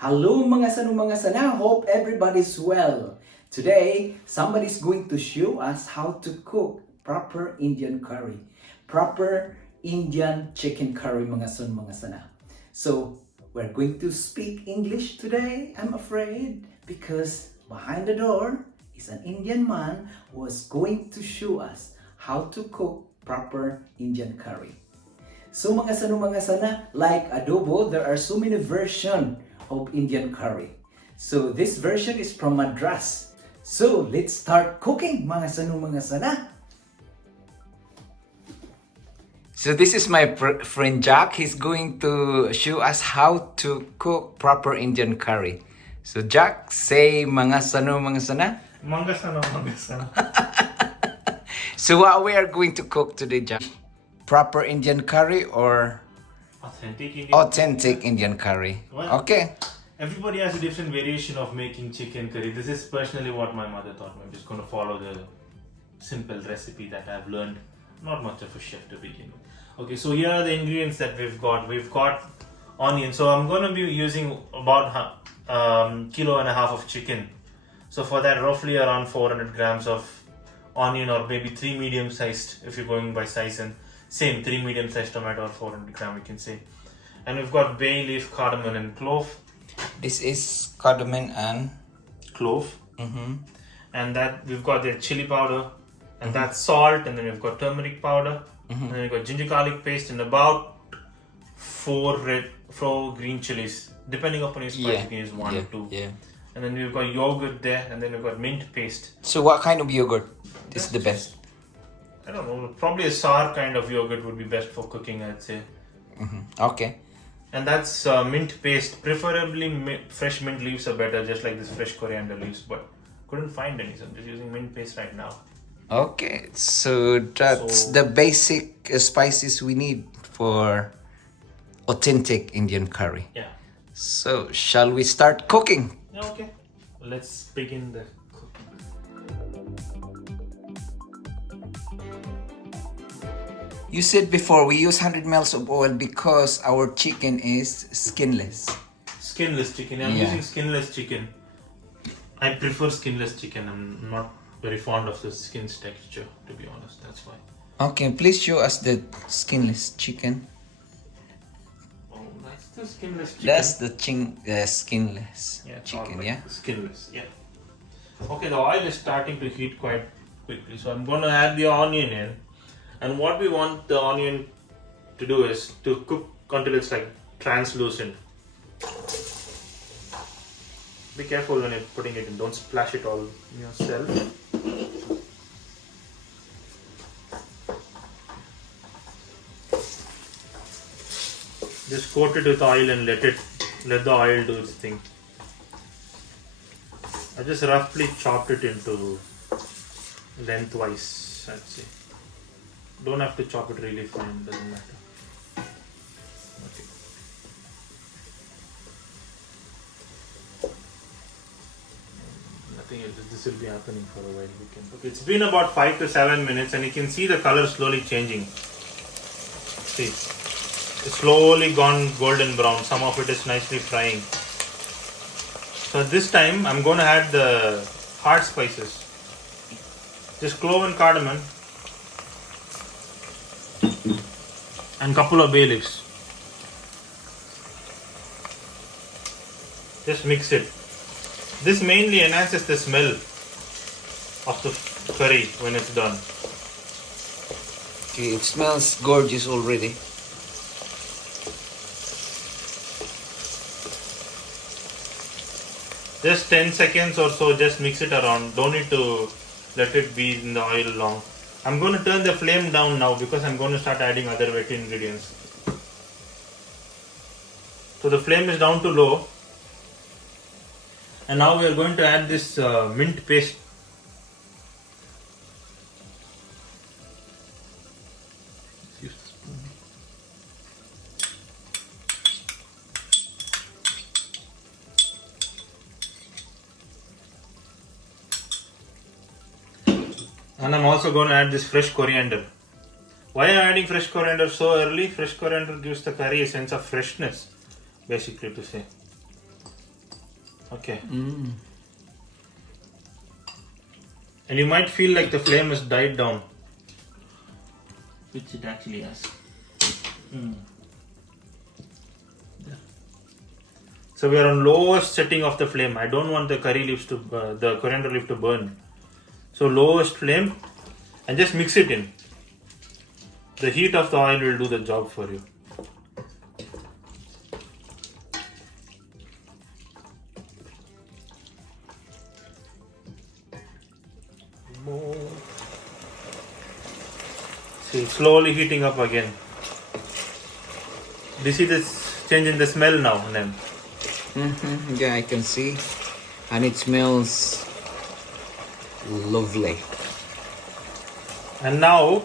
Hello mga sana, hope everybody's well. Today, somebody's going to show us how to cook proper Indian curry. Proper Indian chicken curry mga sana. So, we're going to speak English today, I'm afraid, because behind the door is an Indian man who is going to show us how to cook proper Indian curry. So mga sana, like adobo, there are so many versions of Indian curry. So this version is from Madras. So let's start cooking mga sana. So this is my friend Jack. He's going to show us how to cook proper Indian curry. So Jack, say mga sana. Mga sana. So what we are going to cook today, Jack? Proper Indian curry or authentic Indian curry? Well, okay. Everybody has a different variation of making chicken curry. This is personally what my mother taught me. I'm just going to follow the simple recipe that I've learned. Not much of a chef to begin with. Okay, so here are the ingredients that we've got. We've got onion. So I'm going to be using about kilo and a half of chicken. So for that, roughly around 400 grams of onion, or maybe 3 medium sized if you're going by size, and same 3 medium sized tomato or 400 gram we can say. And we've got bay leaf, cardamom and clove. This is cardamom and clove. And that we've got the chili powder, and that's salt, and then we've got turmeric powder, and then we've got ginger garlic paste, and about 4 green chilies, depending upon your spice. You can use 1 or 2. And then we've got yogurt there, and then we've got mint paste. So what kind of yogurt is the best? I don't know, probably a sour kind of yogurt would be best for cooking, I'd say. Okay. And that's mint paste. Preferably fresh mint leaves are better, just like this fresh coriander leaves, but couldn't find any, so I'm just using mint paste right now. Okay, so that's the basic spices we need for authentic Indian curry. Yeah. So shall we start cooking? Yeah, okay. Let's begin the cooking. You said before we use 100 ml of oil because our chicken is skinless. Skinless chicken. I'm using skinless chicken. I prefer skinless chicken. I'm not very fond of the skin's texture, to be honest. That's why. Okay, please show us the skinless chicken. Oh, that's the skinless chicken. That's the skinless chicken, right. yeah? Skinless, yeah. Okay, the oil is starting to heat quite quickly, so I'm going to add the onion in. And what we want the onion to do is to cook until it's like translucent. Be careful when you're putting it in, don't splash it all yourself. Just coat it with oil and let the oil do its thing. I just roughly chopped it into lengthwise, I'd say. Don't have to chop it really fine, doesn't matter. Okay. Nothing else, this will be happening for a while. Okay, it's been about 5 to 7 minutes and you can see the color slowly changing. See, it's slowly gone golden brown. Some of it is nicely frying. So this time I'm going to add the hard spices. Just clove and cardamom. And couple of bay leaves. Just mix it. This mainly enhances the smell of the curry when it's done. Okay, it smells gorgeous already. Just 10 seconds or so, just mix it around. Don't need to let it be in the oil long. I'm going to turn the flame down now because I'm going to start adding other wet ingredients. So the flame is down to low. And now we are going to add this mint paste. Use the spoon. And I'm also going to add this fresh coriander. Why am I adding fresh coriander so early? Fresh coriander gives the curry a sense of freshness, basically to say. Okay. And you might feel like the flame has died down, which it actually has. So we are on lowest setting of the flame. I don't want the the coriander leaf to burn. So lowest flame, and just mix it in. The heat of the oil will do the job for you. See, slowly heating up again. Do you see this change in the smell now, Nem? Yeah, I can see. And it smells lovely. And now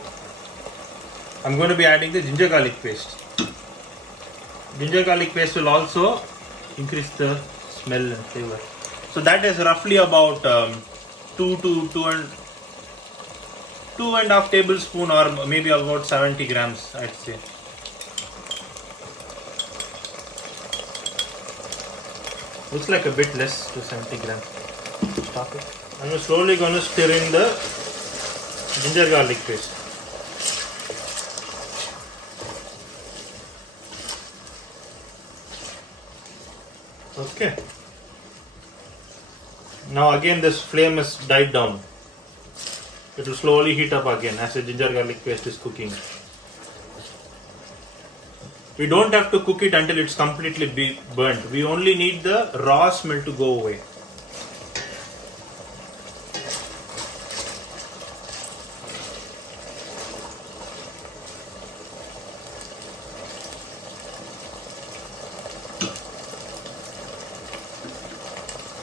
I'm going to be adding the ginger garlic paste. Ginger garlic paste will also increase the smell and flavor. So that is roughly about 2.5 tablespoon, or maybe about 70 grams, I'd say. Looks like a bit less to 70 grams. Stop it. I'm slowly going to stir in the ginger garlic paste. Okay. Now again this flame has died down. It will slowly heat up again as the ginger garlic paste is cooking. We don't have to cook it until it's completely burnt. We only need the raw smell to go away.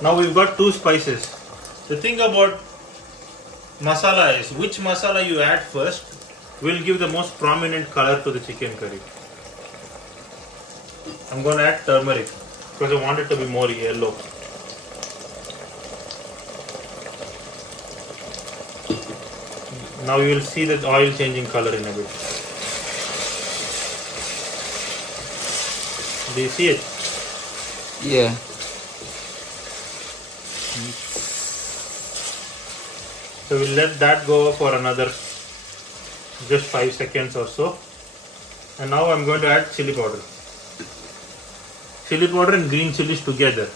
Now we've got two spices. The thing about masala is which masala you add first will give the most prominent color to the chicken curry. I'm going to add turmeric because I want it to be more yellow. Now you will see the oil changing color in a bit. Do you see it? Yeah. So we'll let that go for another just 5 seconds or so. And now I'm going to add chili powder. Chili powder and green chilies together.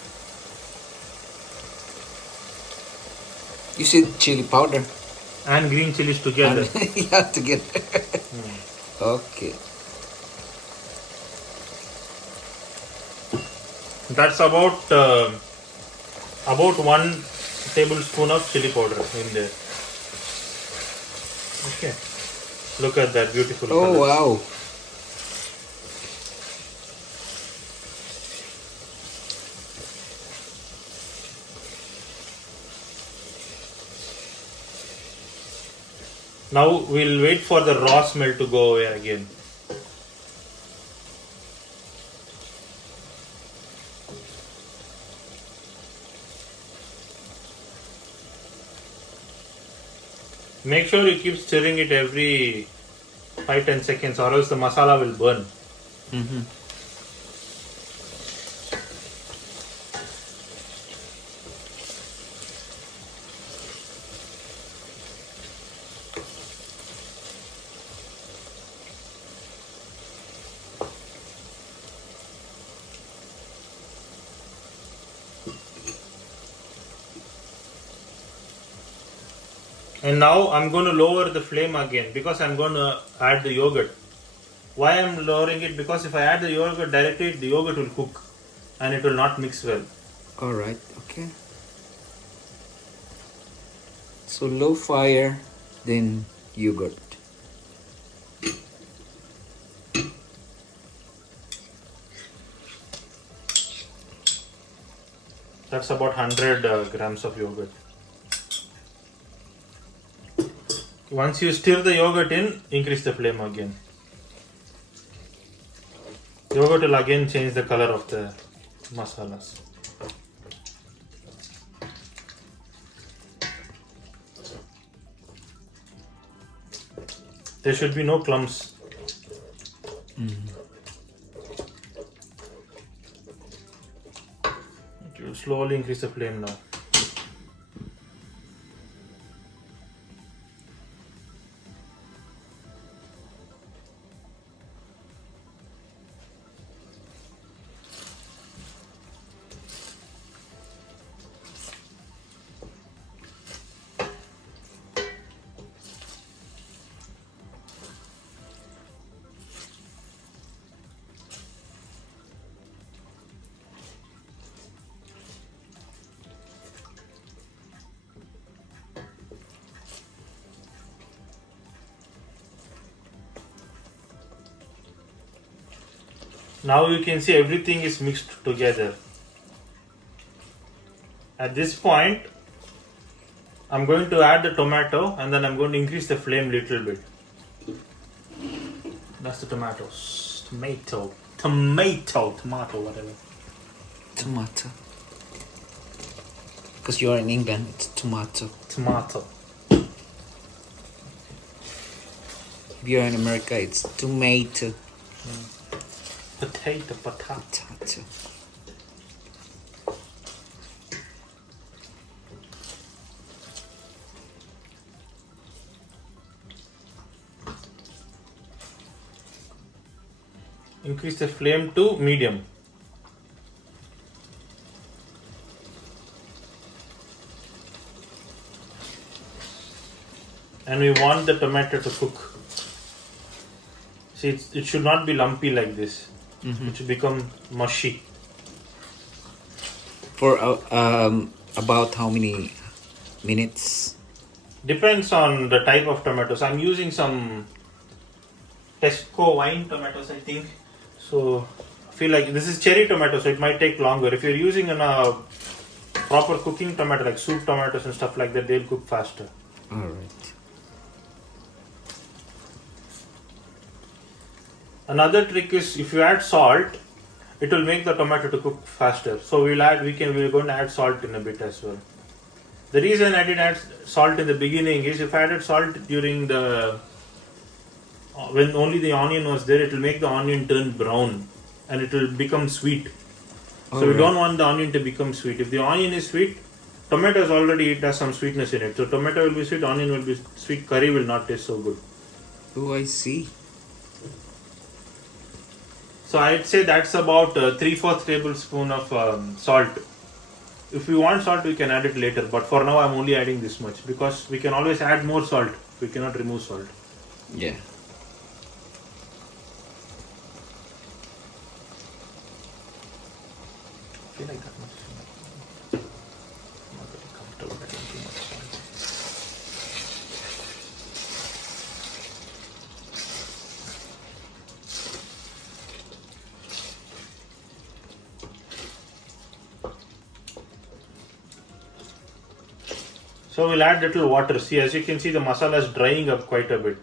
You said chili powder. And green chilies together. Yeah, together. Okay. That's about 1 tablespoon of chili powder in there. Okay. Look at that beautiful color. Oh, wow. Now we'll wait for the raw smell to go away again. Make sure you keep stirring it every 5-10 seconds or else the masala will burn. And now I'm going to lower the flame again because I'm going to add the yogurt. Why I'm lowering it? Because if I add the yogurt directly, the yogurt will cook and it will not mix well. Alright, okay. So low fire, then yogurt. That's about 100 grams of yogurt. Once you stir the yogurt in, increase the flame again. Yogurt will again change the color of the masalas. There should be no clumps. You slowly increase the flame now. Now you can see everything is mixed together. At this point, I'm going to add the tomato and then I'm going to increase the flame little bit. That's the tomatoes. Tomato, whatever. Tomato. Because you are in England, it's tomato. Tomato. If you're in America, it's tomato. Potato. Potato. Increase the flame to medium. And we want the tomato to cook. See, it should not be lumpy like this. It should become mushy. For about how many minutes? Depends on the type of tomatoes. I'm using some Tesco wine tomatoes, I think. So I feel like this is cherry tomato, so it might take longer. If you're using a proper cooking tomato, like soup tomatoes and stuff like that, they'll cook faster. Alright. Another trick is if you add salt, it will make the tomato to cook faster. So we're going to add salt in a bit as well. The reason I didn't add salt in the beginning is if I added salt during when only the onion was there, it will make the onion turn brown and it will become sweet. So we don't want the onion to become sweet. If the onion is sweet, tomato is already, it has some sweetness in it. So tomato will be sweet, onion will be sweet, curry will not taste so good. Oh, I see. So I'd say that's about 3/4 tablespoon of salt. If we want salt, we can add it later. But for now, I'm only adding this much because we can always add more salt. We cannot remove salt. Yeah. I feel like that much. I'm not very comfortable adding too much salt. So we'll add little water. See, as you can see, the masala is drying up quite a bit.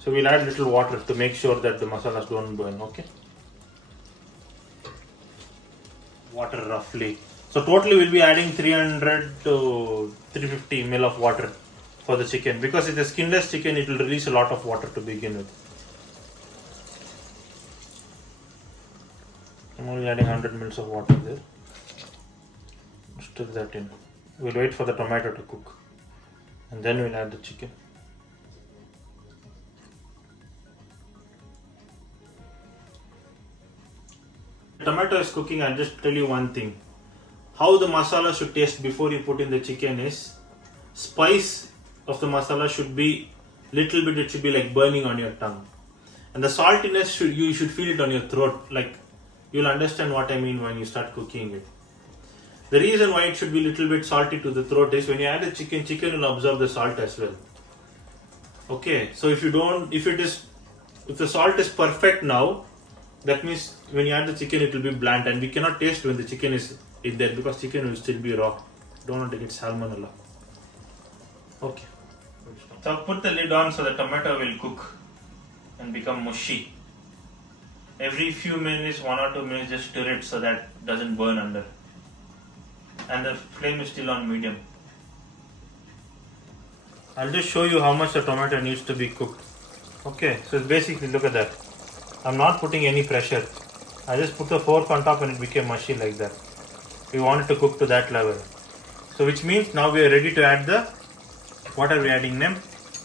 So we'll add little water to make sure that the masalas don't burn. Okay. Water roughly. So totally we'll be adding 300 to 350 ml of water for the chicken, because it's a skinless chicken. It will release a lot of water to begin with. I'm only adding 100 ml of water there. Stir that in. We'll wait for the tomato to cook and then we'll add the chicken. The tomato is cooking. I'll just tell you one thing. How the masala should taste before you put in the chicken is, spice of the masala should be little bit, it should be like burning on your tongue. And the saltiness, you should feel it on your throat. Like, you'll understand what I mean when you start cooking it. The reason why it should be little bit salty to the throat is when you add the chicken will absorb the salt as well. Okay, so if the salt is perfect now, that means when you add the chicken it will be bland, and we cannot taste when the chicken is there because chicken will still be raw. Don't want to get salmonella. Okay. So I'll put the lid on so the tomato will cook and become mushy. Every few minutes, 1 or 2 minutes, just stir it so that it doesn't burn under. And the flame is still on medium. I'll just show you how much the tomato needs to be cooked. Okay, so basically look at that. I'm not putting any pressure. I just put the fork on top and it became mushy like that. We want it to cook to that level. So which means now we are ready to add the, what are we adding, Nem?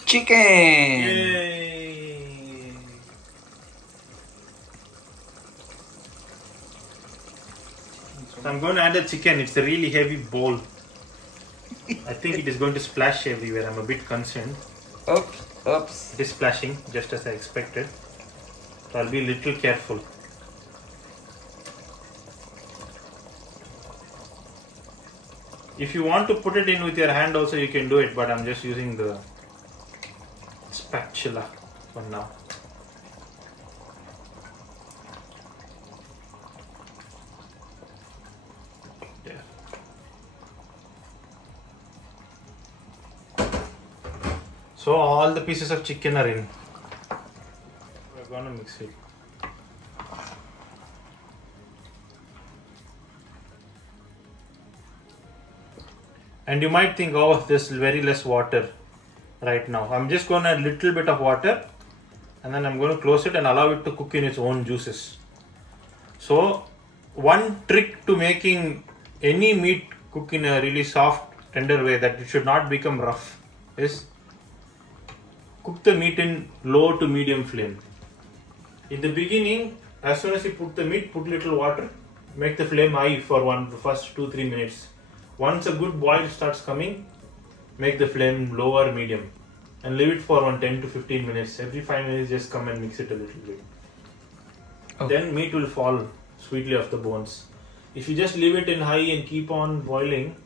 Chicken! Yay! So I'm going to add the chicken. It's a really heavy bowl. I think it is going to splash everywhere. I'm a bit concerned. Oops. It is splashing just as I expected. So I'll be a little careful. If you want to put it in with your hand also you can do it, but I'm just using the spatula for now. There. So all the pieces of chicken are in. We're gonna mix it. And you might think, oh, there's very less water right now. I'm just going to add a little bit of water and then I'm going to close it and allow it to cook in its own juices. So, one trick to making any meat cook in a really soft, tender way that it should not become rough is cook the meat in low to medium flame. In the beginning, as soon as you put the meat, put little water, make the flame high for the first 2-3 minutes. Once a good boil starts coming, make the flame lower medium and leave it for 10 to 15 minutes. Every 5 minutes just come and mix it a little bit. Oh. Then meat will fall sweetly off the bones. If you just leave it in high and keep on boiling,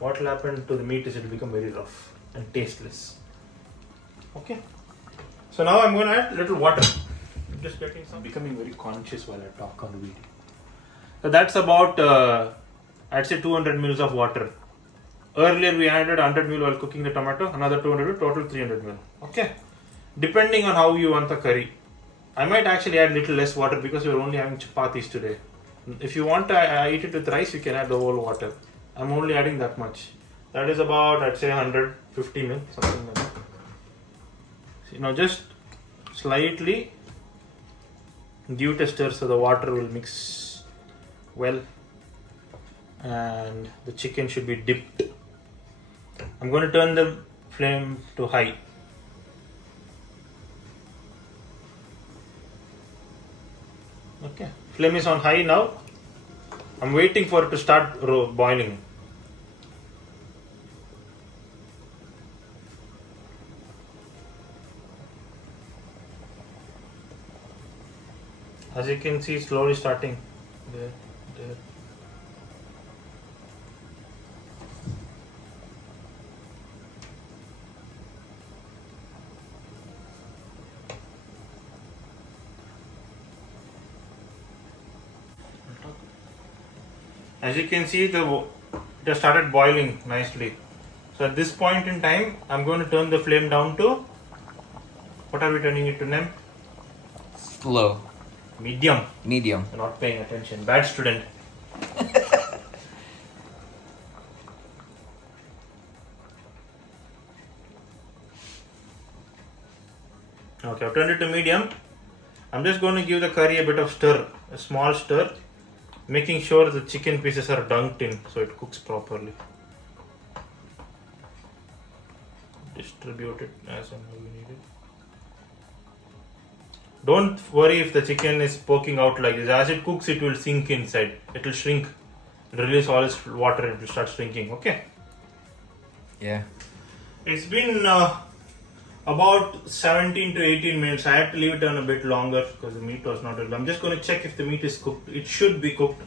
what will happen to the meat is it will become very rough and tasteless. Okay. So now I'm going to add a little water. I'm just getting some. Becoming very conscious while I talk on the video. So that's about I'd say 200 ml of water. Earlier we added 100 ml while cooking the tomato, another 200, total 300 ml. Okay. Depending on how you want the curry. I might actually add little less water because we're only having chapatis today. If you want to eat it with rice, you can add the whole water. I'm only adding that much. That is about, I'd say 150 ml, something like that. So, now just slightly give it a stir so the water will mix well. And the chicken should be dipped. I'm going to turn the flame to high. Okay, flame is on high now. I'm waiting for it to start boiling. As you can see, it's slowly starting. There. As you can see, it has started boiling nicely. So at this point in time, I'm going to turn the flame down to, what are we turning it to, Nem? Low. Medium. Medium. You're not paying attention. Bad student. Okay, I've turned it to medium. I'm just going to give the curry a bit of stir, a small stir, making sure the chicken pieces are dunked in so it cooks properly. Distribute it as and how you need it. Don't worry if the chicken is poking out like this. As it cooks, it will sink inside. It will shrink. It will release all its water and it will start shrinking. Okay? Yeah. It's been about 17 to 18 minutes. I had to leave it on a bit longer because the meat was not ready. I'm just going to check if the meat is cooked. It should be cooked.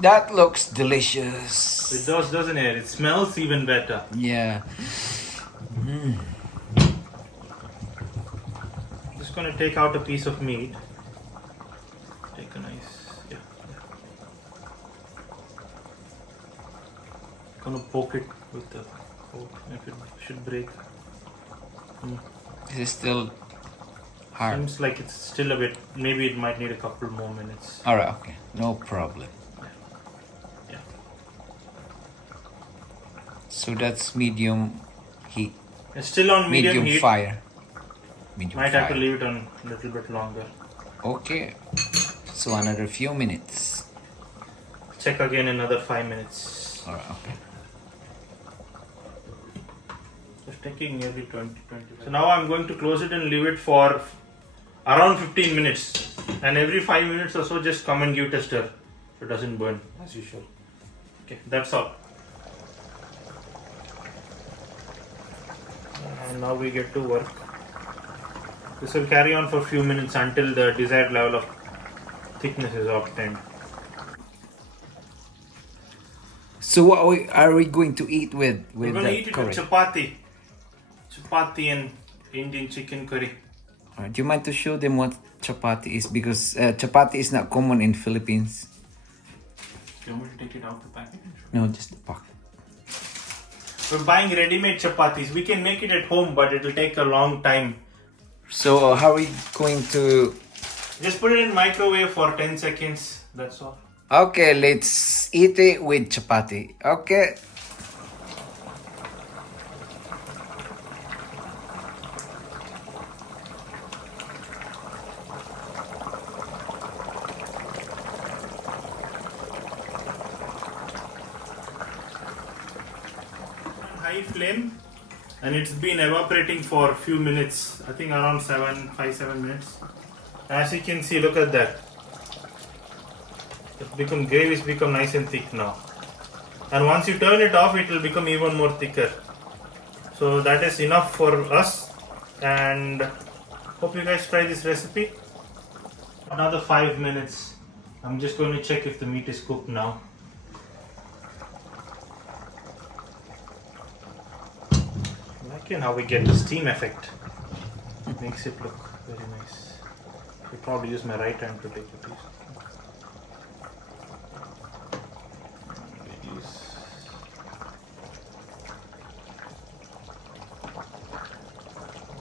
That looks delicious. It does, doesn't it? It smells even better. Yeah. Just going to take out a piece of meat. Take a nice, yeah. Going to poke it with the fork. If it should break. Is it still hard? Seems like it's still a bit. Maybe it might need a couple more minutes. Alright, okay. No problem. Yeah. So that's medium heat. It's still on medium heat. Fire. Medium Might fire. have to leave it on a little bit longer. Okay. So another few minutes. Check again another 5 minutes. Alright, okay. It's taking nearly 20. So now I'm going to close it and leave it for around 15 minutes. And every 5 minutes or so, just come and give it a stir so it doesn't burn as usual. Okay, that's all. And now we get to work. This will carry on for a few minutes until the desired level of thickness is obtained. So what are we going to eat with We're going to that eat it curry? with chapati and Indian chicken curry. Do you mind to show them what chapati is? Because chapati is not common in Philippines. Do you want me to take it out the packet? No, just the pack. We're buying ready-made chapatis. We can make it at home, but it'll take a long time. So how are we going to... Just put it in microwave for 10 seconds. That's all. Okay, let's eat it with chapati. Okay. High flame, and it's been evaporating for a few minutes. I think around 5-7 minutes. As you can see, look at that. Gravy's become nice and thick now. And once you turn it off, it will become even more thicker. So that is enough for us. And hope you guys try this recipe. Another 5 minutes. I'm just going to check if the meat is cooked now. Like how we get the steam effect. It makes it look very nice. I'll probably use my right hand to take a piece.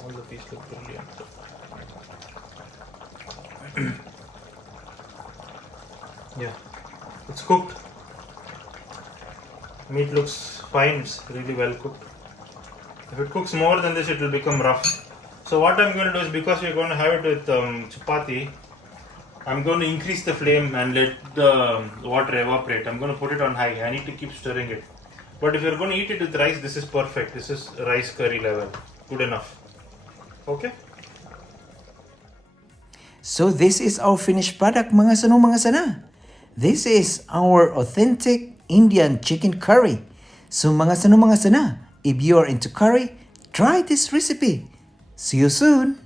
All the pieces look brilliant. Yeah, it's cooked. Meat looks fine, it's really well cooked. If it cooks more than this, it will become rough. So what I'm going to do is, because we're going to have it with chapati, I'm going to increase the flame and let the water evaporate. I'm going to put it on high. I need to keep stirring it. But if you're going to eat it with rice, this is perfect. This is rice curry level. Good enough. Okay? So this is our finished product, mga sana. This is our authentic Indian chicken curry. So mga sana, if you are into curry, try this recipe. See you soon.